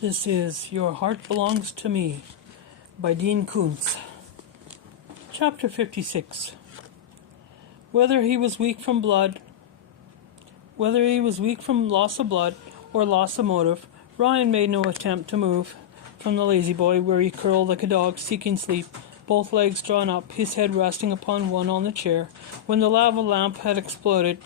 This is Your Heart Belongs to Me by Dean Koontz. Chapter 56. Whether he was weak from loss of blood or loss of motive, Ryan made no attempt to move from the lazy boy, where he curled like a dog seeking sleep, both legs drawn up, his head resting upon one on the chair. When the lava lamp had exploded,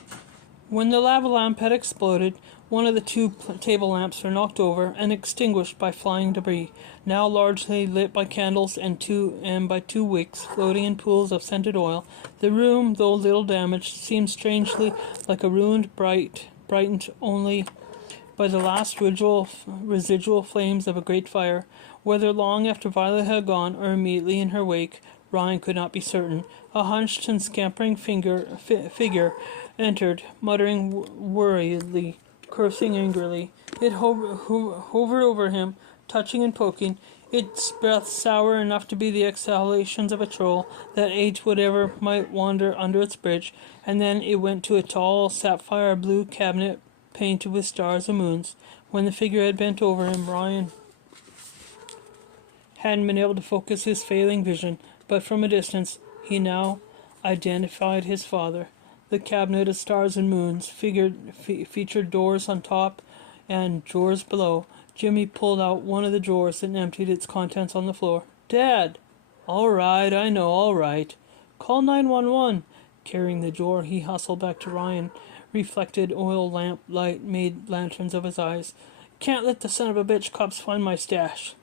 one of the two table lamps were knocked over and extinguished by flying debris, now largely lit by candles and by two wicks floating in pools of scented oil. The room, though little damaged, seemed strangely like a ruined brightened only by the last residual flames of a great fire. Whether long after Violet had gone or immediately in her wake, Ryan could not be certain. A hunched and scampering figure entered, muttering worriedly, cursing angrily. It hovered over him, touching and poking, its breath sour enough to be the exhalations of a troll that ate whatever might wander under its bridge. And then it went to a tall sapphire blue cabinet painted with stars and moons. When the figure had bent over him, Ryan hadn't been able to focus his failing vision, but from a distance he now identified his father. The cabinet of stars and moons featured doors on top and drawers below. Jimmy pulled out one of the drawers and emptied its contents on the floor. "Dad!" "All right, I know, all right." "Call 911. Carrying the drawer, he hustled back to Ryan. Reflected oil lamp light made lanterns of his eyes. "Can't let the son of a bitch cops find my stash."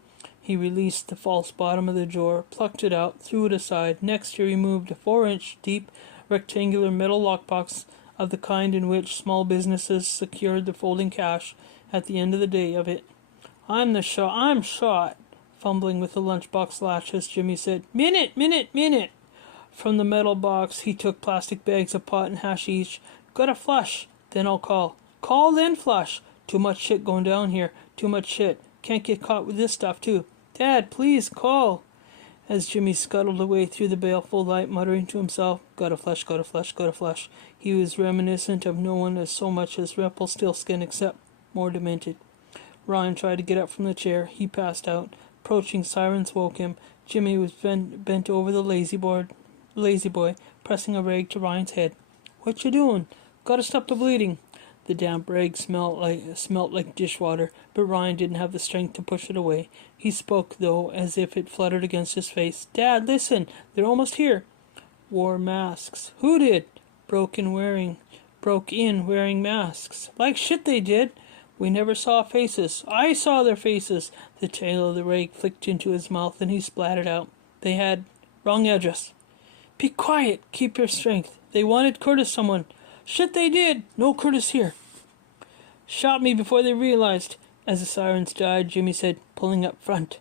He released the false bottom of the drawer, plucked it out, threw it aside. Next he removed a 4-inch deep rectangular metal lockbox of the kind in which small businesses secured the folding cash at the end of the day of it. I'm shot. Fumbling with the lunchbox latches, Jimmy said, Minute! From the metal box, he took plastic bags of pot and hash each. "Gotta flush, then I'll call." "Call, then flush." "Too much shit going down here. Too much shit. Can't get caught with this stuff, too." "Dad, please, call." As Jimmy scuttled away through the baleful light, muttering to himself, gotta flush. He was reminiscent of no one as so much as Rumpelstiltskin, except more demented. Ryan tried to get up from the chair. He passed out. Approaching sirens woke him. Jimmy was bent over the lazy boy, pressing a rag to Ryan's head. "What you doing?" "Gotta stop the bleeding." The damp rag smelt like dishwater, but Ryan didn't have the strength to push it away. He spoke, though, as if it fluttered against his face. "Dad, listen! They're almost here." "Wore masks." "Who did?" Broke in wearing masks." "Like shit they did." "We never saw faces." "I saw their faces." The tail of the rag flicked into his mouth, and he splattered out. "They had wrong address." "Be quiet! Keep your strength. They wanted Curtis someone." "Shit they did! No Curtis here." "Shot me before they realized." As the sirens died, Jimmy said, pulling up front.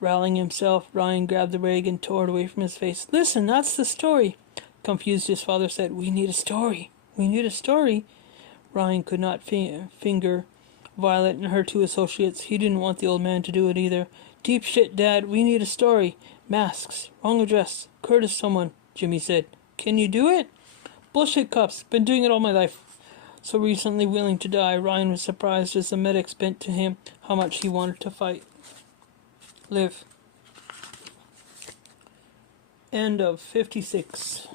Rallying himself, Ryan grabbed the rag and tore it away from his face. "Listen, that's the story." Confused, his father said, "We need a story." "We need a story?" Ryan could not finger Violet and her two associates. He didn't want the old man to do it either. "Deep shit, Dad. We need a story. Masks. Wrong address. Curtis someone," Jimmy said. "Can you do it?" "Bullshit cops. Been doing it all my life." So recently willing to die, Ryan was surprised as the medics bent to him how much he wanted to live. End of 56.